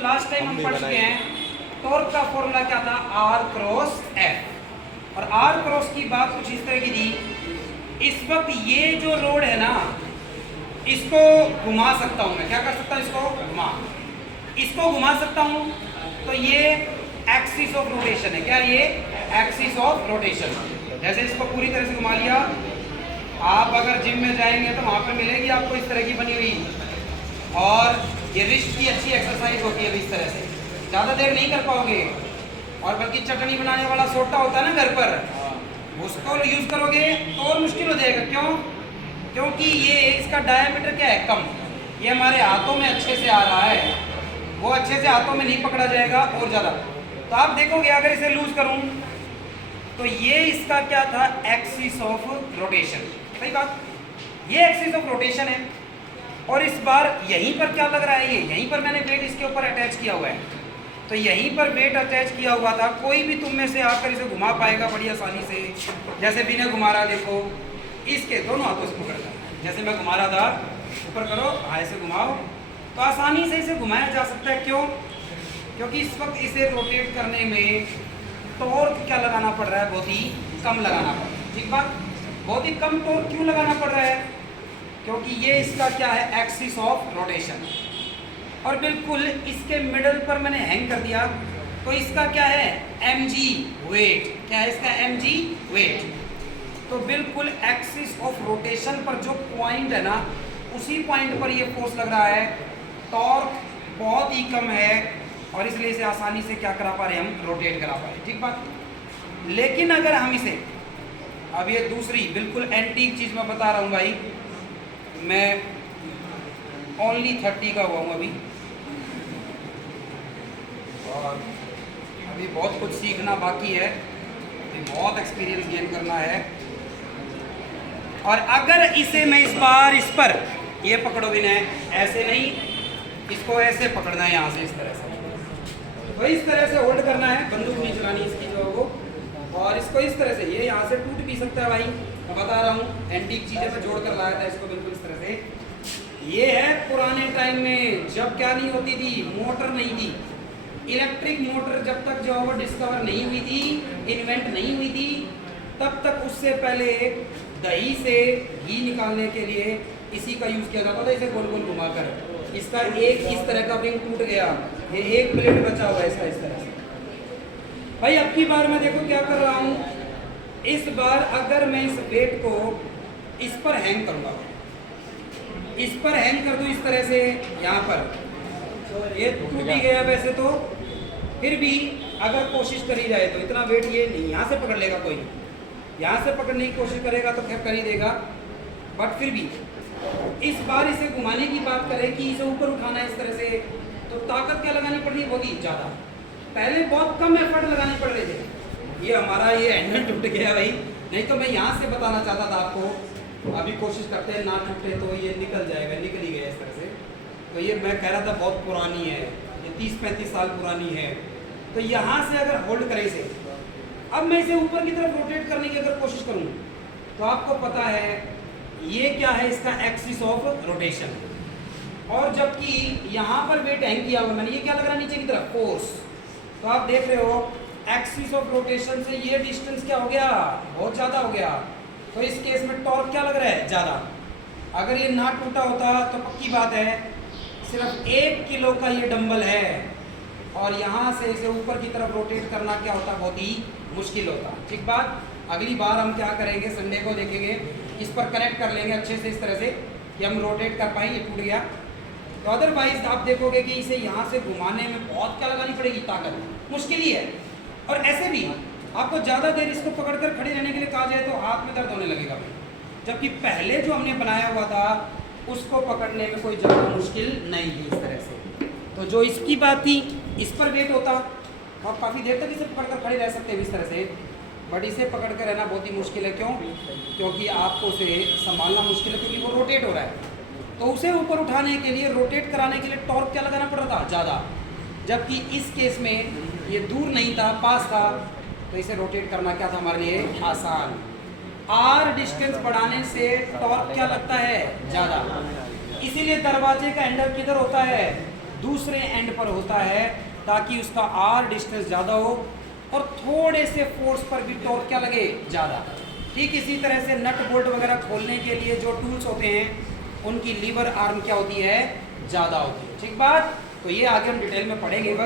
Last time हम पढ़ चुके हैं टॉर्क का फॉर्मूला क्या था, आर क्रॉस एफ। और आर क्रॉस की बात कुछ इस तरह की थी, इस वक्त ये जो रोड है ना, इसको घुमा सकता हूं मैं, क्या कर सकता हूं, इसको घुमा सकता हूं। तो ये एक्सिस ऑफ रोटेशन है, क्या ये एक्सिस ऑफ रोटेशन। जैसे इसको पूरी तरह से घुमा लिया, आप अगर जिम में जाएंगे तो वहां पर मिलेगी आपको इस तरह की बनी हुई, और ये रिस्ट की अच्छी एक्सरसाइज होती है इस तरह से, ज़्यादा देर नहीं कर पाओगे। और बल्कि चटनी बनाने वाला सोटा होता है ना घर पर, उसको यूज़ करोगे तो और मुश्किल हो जाएगा। क्यों? क्योंकि ये इसका डायमीटर क्या है, कम। ये हमारे हाथों में अच्छे से आ रहा है, वो अच्छे से हाथों में नहीं पकड़ा जाएगा और ज़्यादा। तो आप देखोगे अगर इसे लूज करूं तो ये इसका क्या था, एक्सिस ऑफ रोटेशन। सही बात, ये एक्सिस ऑफ रोटेशन है। और इस बार यहीं पर क्या लग रहा है, ये यहीं पर मैंने वेट इसके ऊपर अटैच किया हुआ है। तो यहीं पर वेट अटैच किया हुआ था, कोई भी तुम में से आकर इसे घुमा पाएगा बड़ी आसानी से। जैसे भी ने घुमा रहा, देखो इसके दोनों हाथों से पकड़ना, जैसे मैं घुमा रहा था, ऊपर करो, ऐसे घुमाओ, तो आसानी से इसे घुमाया जा सकता है। क्यों? क्योंकि इस वक्त इसे रोटेट करने में टॉर्क क्या लगाना पड़ रहा है, बहुत ही कम लगाना पड़ रहा है। ठीक बात, बहुत ही कम टॉर्क क्यों लगाना पड़ रहा है, क्योंकि ये इसका क्या है, एक्सिस ऑफ रोटेशन। और बिल्कुल इसके मिडल पर मैंने हैंग कर दिया, तो इसका क्या है, mg वेट। क्या है इसका, mg वेट। तो बिल्कुल एक्सिस ऑफ रोटेशन पर जो पॉइंट है ना, उसी पॉइंट पर ये फोर्स लग रहा है। टॉर्क बहुत ही कम है और इसलिए इसे आसानी से क्या करा पा रहे हैं, हम रोटेट करा पा रहे हैं। ठीक बात। लेकिन अगर हम इसे, अब ये दूसरी बिल्कुल एंटीक चीज़ मैं बता रहा हूँ भाई, मैं ओनली 30 का हुआ हूँ अभी, और अभी बहुत कुछ सीखना बाकी है, अभी बहुत एक्सपीरियंस गेन करना है। और अगर इसे मैं इस बार इस पर, ये पकड़ो भी नहीं, ऐसे नहीं, इसको ऐसे पकड़ना है यहाँ से, इस तरह से, तो इस तरह से होल्ड करना है, बंदूक नहीं चलानी इसकी जो है वो, और इसको इस तरह से, ये यहाँ से टूट भी सकता है भाई, मैं बता रहा हूँ, एंटीक चीज़ें से जोड़ कर लाया था इसको बिल्कुल इस तरह से। ये है पुराने टाइम में, जब क्या नहीं होती थी, मोटर नहीं थी, इलेक्ट्रिक मोटर जब तक जो है वो डिस्कवर नहीं हुई थी, इन्वेंट नहीं हुई थी, तब तक उससे पहले दही से घी निकालने के लिए इसी का यूज़ किया जाता था, इसे गोल गोल घुमाकर। इसका एक इस तरह का रिंग टूट गया, ये एक प्लेट बचा हुआ है इसका इस तरह से। भाई अब की बार मैं देखो क्या कर रहा हूँ, इस बार अगर मैं इस वेट को इस पर हैंग करूँगा, इस पर हैंग कर दूँ इस तरह से, यहाँ पर ये टूट ही गया वैसे तो, फिर भी अगर कोशिश करी जाए तो इतना वेट ये नहीं यहाँ से पकड़ लेगा, कोई यहाँ से पकड़ने की कोशिश करेगा तो खैर कर ही देगा, बट फिर भी इस बार इसे घुमाने की बात करें कि इसे ऊपर उठाना है इस तरह से, तो ताकत क्या लगानी पड़ रही है, बहुत ही ज़्यादा। पहले बहुत कम एफर्ट लगाने पड़ रहे थे। ये हमारा ये हैंडल टूट गया भाई, नहीं तो मैं यहाँ से बताना चाहता था आपको, अभी कोशिश करते हैं ना टूटे तो ये निकल जाएगा, निकल ही गया इस तरह से। तो ये मैं कह रहा था बहुत पुरानी है, ये 30-35 साल पुरानी है। तो यहाँ से अगर होल्ड करें इसे, अब मैं इसे ऊपर की तरफ रोटेट करने की अगर कोशिश करूँ तो आपको पता है ये क्या है, इसका एक्सिस ऑफ रोटेशन। और जबकि यहाँ पर वेट हैंग किया हुआ मैंने, ये क्या लग रहा है नीचे की तरफ, फोर्स। तो आप देख रहे हो एक्सिस ऑफ रोटेशन से ये डिस्टेंस क्या हो गया, बहुत ज़्यादा हो गया। तो इस केस में टॉर्क क्या लग रहा है, ज़्यादा। अगर ये ना टूटा होता तो पक्की बात है सिर्फ 1 किलो का ये डंबल है, और यहाँ से इसे ऊपर की तरफ रोटेट करना क्या होता, बहुत ही मुश्किल होता। ठीक बात। अगली बार हम क्या करेंगे, संडे को देखेंगे, इस पर कनेक्ट कर लेंगे अच्छे से इस तरह से कि हम रोटेट कर पाएँ। ये टूट गया तो अदरवाइज आप देखोगे कि इसे यहाँ से घुमाने में बहुत क्या लगानी पड़ेगी, ताकत, मुश्किल ही है। और ऐसे भी आपको ज़्यादा देर इसको पकड़कर खड़े रहने के लिए कहा जाए तो हाथ में दर्द होने लगेगा, जबकि पहले जो हमने बनाया हुआ था उसको पकड़ने में कोई ज़्यादा मुश्किल नहीं थी इस तरह से। तो जो इसकी बात थी, इस पर वेट होता, आप काफ़ी देर तक इसे पकड़कर खड़े रह सकते हैं इस तरह से, बट इसे पकड़ कर रहना बहुत ही मुश्किल है। क्यों? क्योंकि आपको उसे संभालना मुश्किल है, क्योंकि वो रोटेट हो रहा है। तो उसे ऊपर उठाने के लिए, रोटेट कराने के लिए टॉर्क क्या लगाना पड़ रहा था, ज़्यादा। जबकि इस केस में ये दूर नहीं था, पास था, तो इसे रोटेट करना क्या था हमारे लिए, आसान। आर डिस्टेंस बढ़ाने से टॉर्क क्या लगता है, ज़्यादा। इसीलिए दरवाजे का हैंडल किधर होता है, दूसरे एंड पर होता है ताकि उसका आर डिस्टेंस ज़्यादा हो और थोड़े से फोर्स पर भी टॉर्क क्या लगे, ज़्यादा। ठीक इसी तरह से नट बोल्ट वगैरह खोलने के लिए जो टूल्स होते हैं उनकी लीवर आर्म क्या होती है, ज़्यादा होती है। ठीक बात, तो ये आगे हम डिटेल में पढ़ेंगे।